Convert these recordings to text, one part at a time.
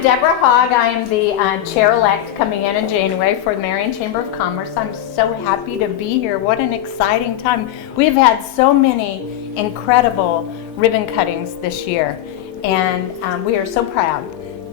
I'm Deborah Hogg. I am the chair-elect coming in January for the Marion Chamber of Commerce. I'm so happy to be here. What an exciting time. We've had so many incredible ribbon cuttings this year, and we are so proud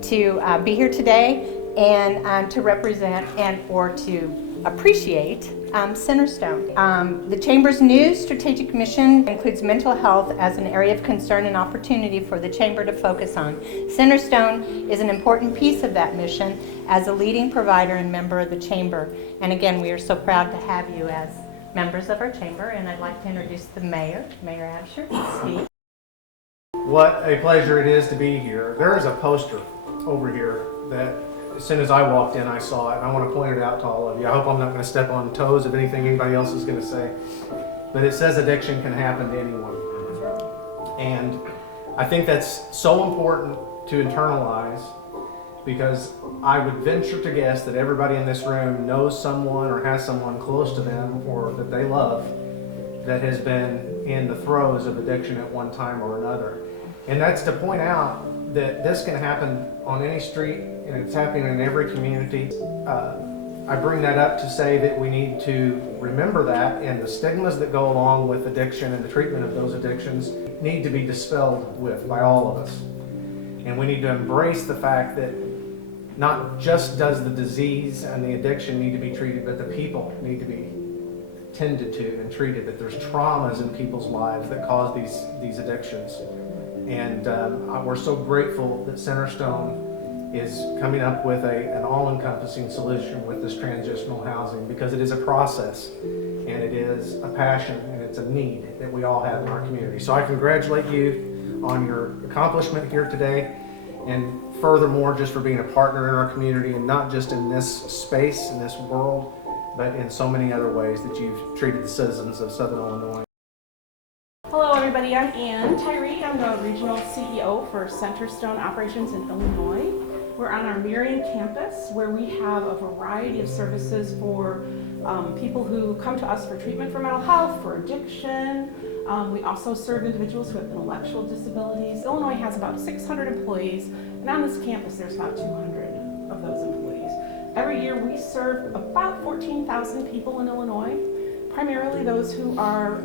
to be here today and to represent and or to appreciate Centerstone. The Chamber's new strategic mission includes mental health as an area of concern and opportunity for the Chamber to focus on. Centerstone is an important piece of that mission as a leading provider and member of the Chamber. And again, we are so proud to have you as members of our Chamber, and I'd like to introduce the Mayor, Mayor Absher. Steve. What a pleasure it is to be here. There is a poster over here that as soon as I walked in, I saw it, and I want to point it out to all of you. I hope I'm not going to step on toes of anything anybody else is going to say. But it says addiction can happen to anyone. And I think that's so important to internalize, because I would venture to guess that everybody in this room knows someone or has someone close to them or that they love that has been in the throes of addiction at one time or another. And that's to point out that this can happen on any street, and it's happening in every community. I bring that up to say that we need to remember that, and the stigmas that go along with addiction and the treatment of those addictions need to be dispelled with by all of us. And we need to embrace the fact that not just does the disease and the addiction need to be treated, but the people need to be tended to and treated, that there's traumas in people's lives that cause these addictions. And we're so grateful that Centerstone is coming up with an all-encompassing solution with this transitional housing, because it is a process and it is a passion and it's a need that we all have in our community. So I congratulate you on your accomplishment here today, and furthermore just for being a partner in our community, and not just in this space, in this world, but in so many other ways that you've treated the citizens of Southern Illinois. Hello everybody, I'm Ann Tyree. I'm the Regional CEO for Centerstone Operations in Illinois. We're on our Marion campus, where we have a variety of services for people who come to us for treatment for mental health, for addiction. We also serve individuals who have intellectual disabilities. Illinois has about 600 employees, and on this campus there's about 200 of those employees. Every year we serve about 14,000 people in Illinois, primarily those who are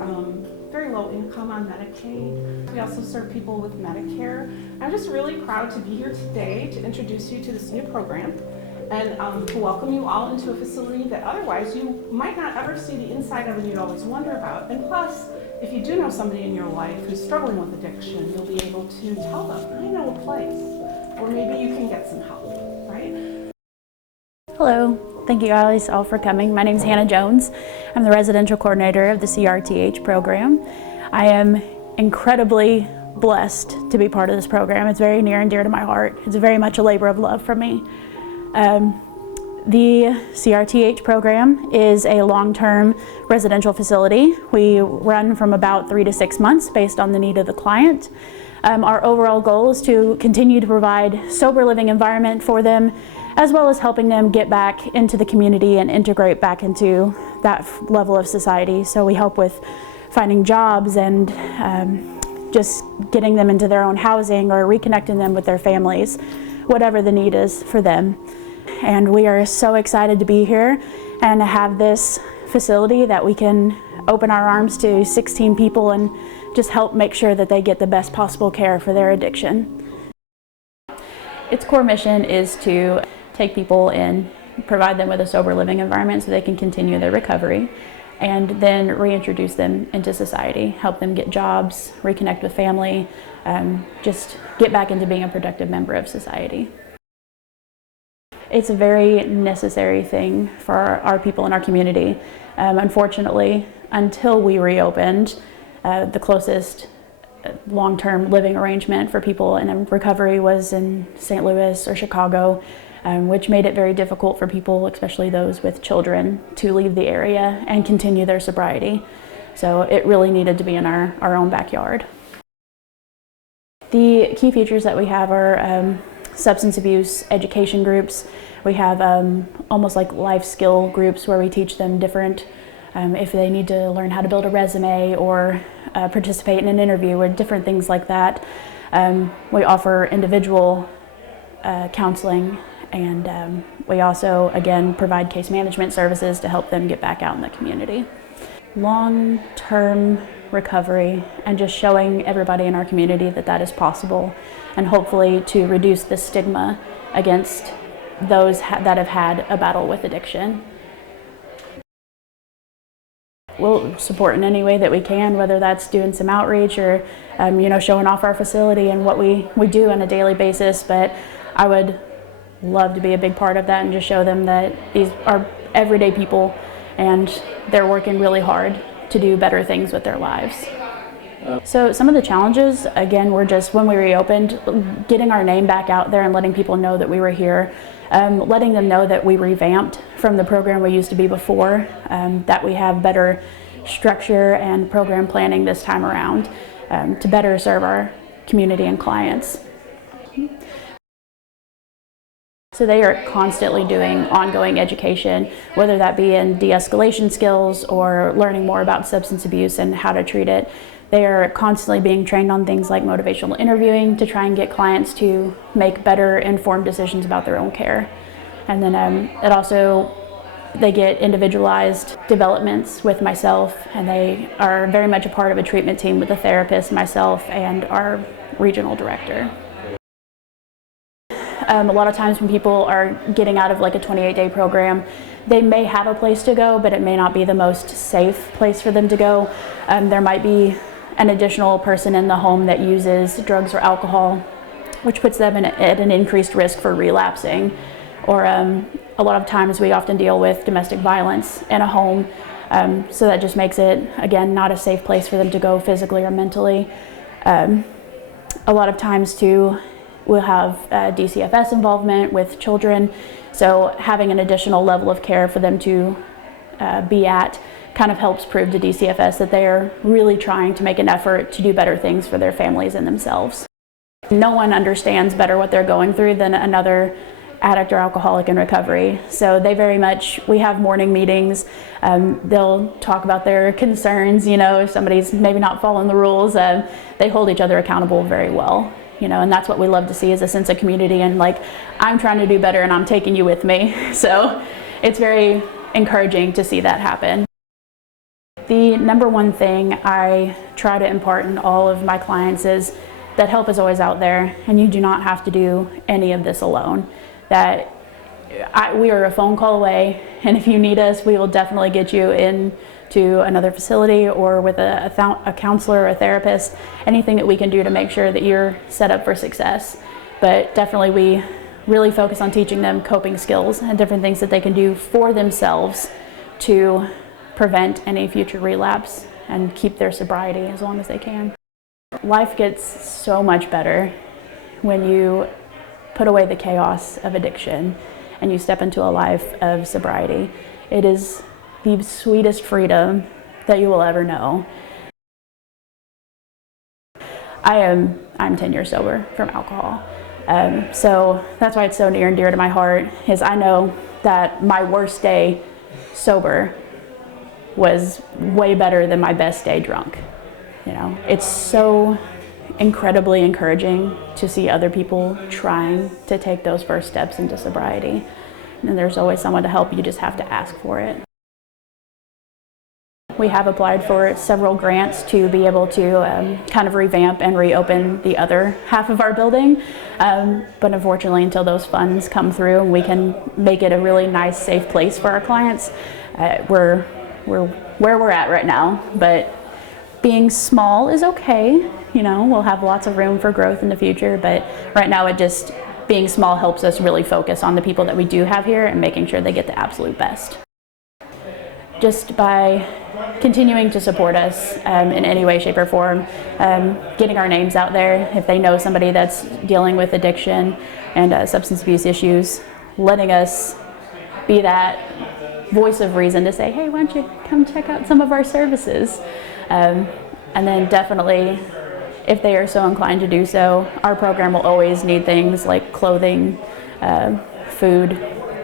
very low income on Medicaid. We also serve people with Medicare. I'm just really proud to be here today to introduce you to this new program and to welcome you all into a facility that otherwise you might not ever see the inside of and you'd always wonder about. And plus, if you do know somebody in your life who's struggling with addiction, you'll be able to tell them, I know a place where maybe you can get some help, right? Hello. Thank you guys all for coming. My name is Hannah Jones. I'm the residential coordinator of the CRTH program. I am incredibly blessed to be part of this program. It's very near and dear to my heart. It's very much a labor of love for me. The CRTH program is a long-term residential facility. We run from about 3 to 6 months based on the need of the client. Our overall goal is to continue to provide sober living environment for them, as well as helping them get back into the community and integrate back into that level of society. So we help with finding jobs and just getting them into their own housing or reconnecting them with their families, whatever the need is for them. And we are so excited to be here and to have this facility that we can open our arms to 16 people and just help make sure that they get the best possible care for their addiction. Its core mission is to take people and provide them with a sober living environment so they can continue their recovery, and then reintroduce them into society, help them get jobs, reconnect with family, just get back into being a productive member of society. It's a very necessary thing for our people in our community. Unfortunately, until we reopened, the closest long-term living arrangement for people in recovery was in St. Louis or Chicago, which made it very difficult for people, especially those with children, to leave the area and continue their sobriety. So it really needed to be in our own backyard. The key features that we have are substance abuse education groups. We have almost like life skill groups where we teach them different, if they need to learn how to build a resume or participate in an interview or different things like that. We offer individual counseling, and we also, again, provide case management services to help them get back out in the community. Long-term recovery and just showing everybody in our community that that is possible, and hopefully to reduce the stigma against those that have had a battle with addiction. We'll support in any way that we can, whether that's doing some outreach or showing off our facility and what we do on a daily basis. But I would love to be a big part of that and just show them that these are everyday people and they're working really hard to do better things with their lives. So some of the challenges, again, were just when we reopened, getting our name back out there and letting people know that we were here, letting them know that we revamped from the program we used to be before, that we have better structure and program planning this time around to better serve our community and clients. So they are constantly doing ongoing education, whether that be in de-escalation skills or learning more about substance abuse and how to treat it. They are constantly being trained on things like motivational interviewing to try and get clients to make better informed decisions about their own care. And then they get individualized developments with myself, and they are very much a part of a treatment team with a therapist, myself, and our regional director. A lot of times when people are getting out of like a 28-day program, they may have a place to go, but it may not be the most safe place for them to go. There might be an additional person in the home that uses drugs or alcohol, which puts them at an increased risk for relapsing. Or a lot of times we often deal with domestic violence in a home, so that just makes it, again, not a safe place for them to go physically or mentally. A lot of times too, we'll have DCFS involvement with children, so having an additional level of care for them to be at kind of helps prove to DCFS that they are really trying to make an effort to do better things for their families and themselves. No one understands better what they're going through than another addict or alcoholic in recovery. So we have morning meetings. They'll talk about their concerns, if somebody's maybe not following the rules. They hold each other accountable very well. And that's what we love to see, is a sense of community and like, I'm trying to do better and I'm taking you with me. So it's very encouraging to see that happen. The number one thing I try to impart in all of my clients is that help is always out there, and you do not have to do any of this alone. That we are a phone call away, and if you need us, we will definitely get you into another facility or with a counselor or a therapist, anything that we can do to make sure that you're set up for success. But definitely we really focus on teaching them coping skills and different things that they can do for themselves to prevent any future relapse and keep their sobriety as long as they can. Life gets so much better when you put away the chaos of addiction and you step into a life of sobriety. It is the sweetest freedom that you will ever know. I'm 10 years sober from alcohol. So that's why it's so near and dear to my heart, is I know that my worst day sober was way better than my best day drunk. It's so incredibly encouraging to see other people trying to take those first steps into sobriety. And there's always someone to help, you just have to ask for it. We have applied for several grants to be able to kind of revamp and reopen the other half of our building. But unfortunately, until those funds come through and we can make it a really nice, safe place for our clients, we're where we're at right now. But being small is okay. We'll have lots of room for growth in the future, but right now being small helps us really focus on the people that we do have here and making sure they get the absolute best. Just by continuing to support us in any way, shape, or form, getting our names out there. If they know somebody that's dealing with addiction and substance abuse issues, letting us be that voice of reason to say, hey, why don't you come check out some of our services? And then definitely, if they are so inclined to do so, our program will always need things like clothing, food,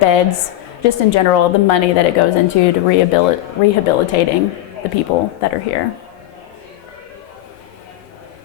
beds, just in general, the money that it goes into to rehabilitating the people that are here.